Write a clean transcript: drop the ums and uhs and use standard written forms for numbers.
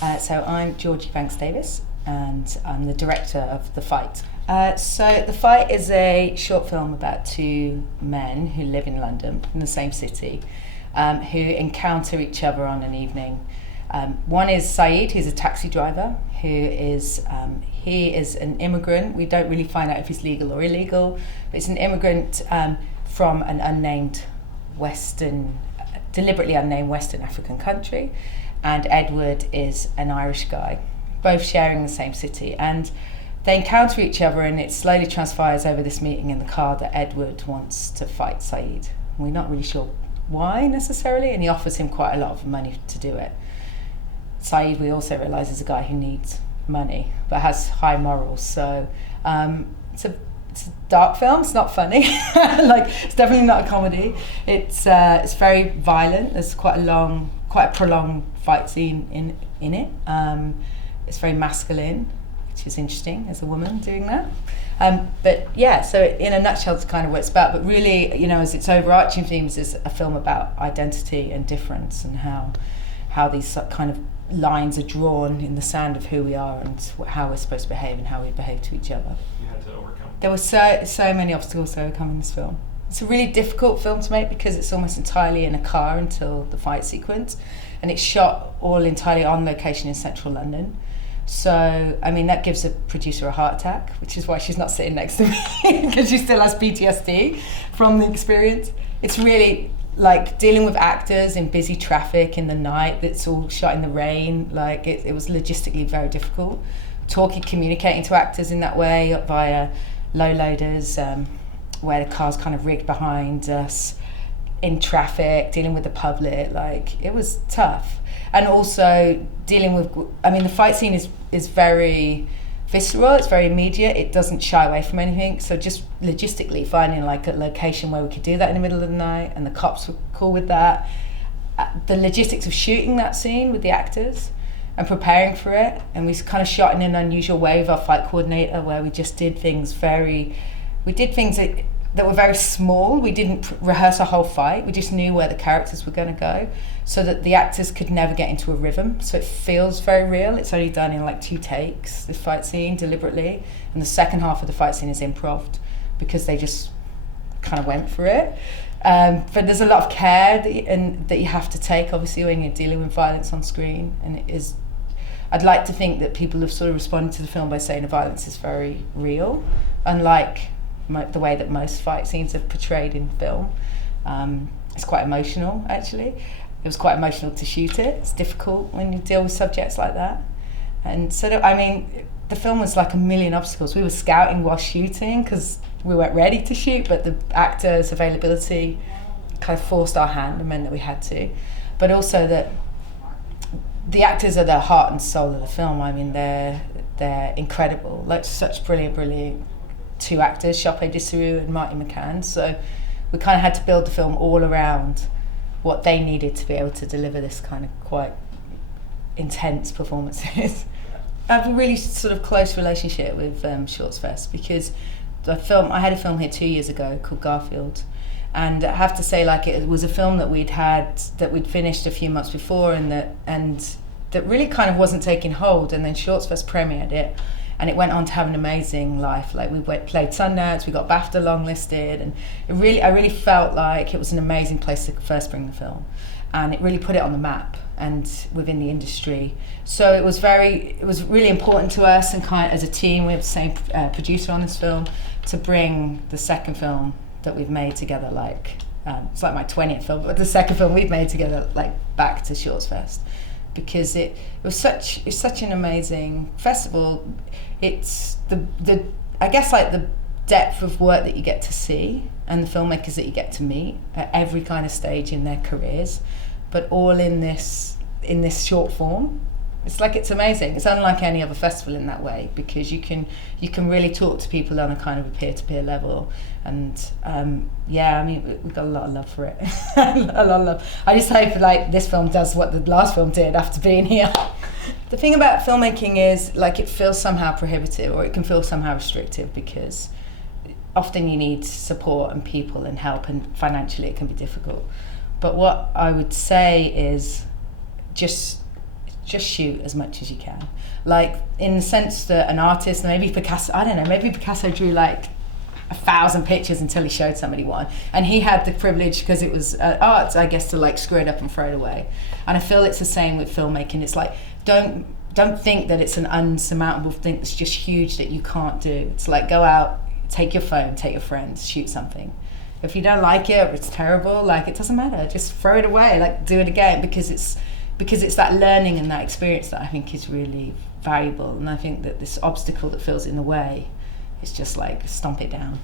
So I'm Georgi Banks-Davies, and I'm the director of The Fight. So The Fight is a short film about two men who live in London, in the same city, who encounter each other on an evening. One is Saeed, who's a taxi driver, he is an immigrant. We don't really find out if he's legal or illegal, but he's an immigrant from an deliberately unnamed Western African country. And Edward is an Irish guy, both sharing the same city. And they encounter each other, and it slowly transpires over this meeting in the car that Edward wants to fight Saeed. We're not really sure why necessarily, and he offers him quite a lot of money to do it. Saeed, we also realise, is a guy who needs money but has high morals. So it's a dark film. It's not funny. It's definitely not a comedy. It's very violent. There's quite a prolonged fight scene in it. It's very masculine, which is interesting as a woman doing that. But yeah, so in a nutshell, it's kind of what it's about. But really, as its overarching themes, is a film about identity and difference, and how these kind of lines are drawn in the sand of who we are and how we're supposed to behave and how we behave to each other. You had to overcome. There were so many obstacles to overcome in this film. It's a really difficult film to make because it's almost entirely in a car until the fight sequence, and it's shot all entirely on location in central London. So, that gives a producer a heart attack, which is why she's not sitting next to me, because she still has PTSD from the experience. It's really like dealing with actors in busy traffic in the night that's all shot in the rain. It was logistically very difficult. Communicating to actors in that way via low loaders, where the car's kind of rigged behind us in traffic, dealing with the public, it was tough. And also dealing with, the fight scene is very visceral, it's very immediate, it doesn't shy away from anything. So just logistically finding a location where we could do that in the middle of the night, and the cops were cool with that. The logistics of shooting that scene with the actors and preparing for it, and we kind of shot in an unusual way with our fight coordinator, where we just did things that were very small. We didn't rehearse a whole fight. We just knew where the characters were going to go, so that the actors could never get into a rhythm. So it feels very real. It's only done in 2 takes, the fight scene, deliberately. And the second half of the fight scene is improv, because they just kind of went for it. But there's a lot of care that you have to take, obviously, when you're dealing with violence on screen. And I'd like to think that people have sort of responded to the film by saying the violence is very real, unlike the way that most fight scenes are portrayed in film. It's quite emotional, actually. It was quite emotional to shoot it. It's difficult when you deal with subjects like that. And so, the film was like a million obstacles. We were scouting while shooting because we weren't ready to shoot, but the actors' availability kind of forced our hand and meant that we had to. But also that the actors are the heart and soul of the film. They're incredible. Such brilliant 2 actors, Shope Disaru and Marty McCann. So we kind of had to build the film all around what they needed to be able to deliver this kind of quite intense performances. I have a really sort of close relationship with ShortShots, because I had a film here 2 years ago called Garfield, and I have to say, it was a film that we'd finished a few months before, and that really kind of wasn't taking hold, and then ShortShots premiered it. And it went on to have an amazing life. We played Sundance, we got BAFTA longlisted, and I really felt like it was an amazing place to first bring the film. And it really put it on the map and within the industry. So it was really important to us, and kind of as a team, we have the same producer on this film, to bring the second film that we've made together, it's like my 20th film, but the second film we've made together, back to ShortShots. Because it's such an amazing festival. It's the depth of work that you get to see, and the filmmakers that you get to meet at every kind of stage in their careers, but all in this short form. It's amazing. It's unlike any other festival in that way, because you can really talk to people on a kind of a peer-to-peer level, and we've got a lot of love for it. A lot of love. I just hope this film does what the last film did after being here. The thing about filmmaking is it feels somehow prohibitive, or it can feel somehow restrictive, because often you need support and people and help, and financially it can be difficult. But what I would say is just just shoot as much as you can. Like, in the sense that an artist, maybe Picasso, I don't know, maybe Picasso drew like 1,000 pictures until he showed somebody one, and he had the privilege, because it was art, I guess, to like screw it up and throw it away. And I feel it's the same with filmmaking. It's like, don't think that it's an unsurmountable thing that's just huge that you can't do. It's like, go out, take your phone, take your friends, shoot something. If you don't like it or it's terrible, like, it doesn't matter, just throw it away, like, do it again, because it's that learning and that experience that I think is really valuable. And I think that this obstacle that feels in the way, it's just like, stomp it down.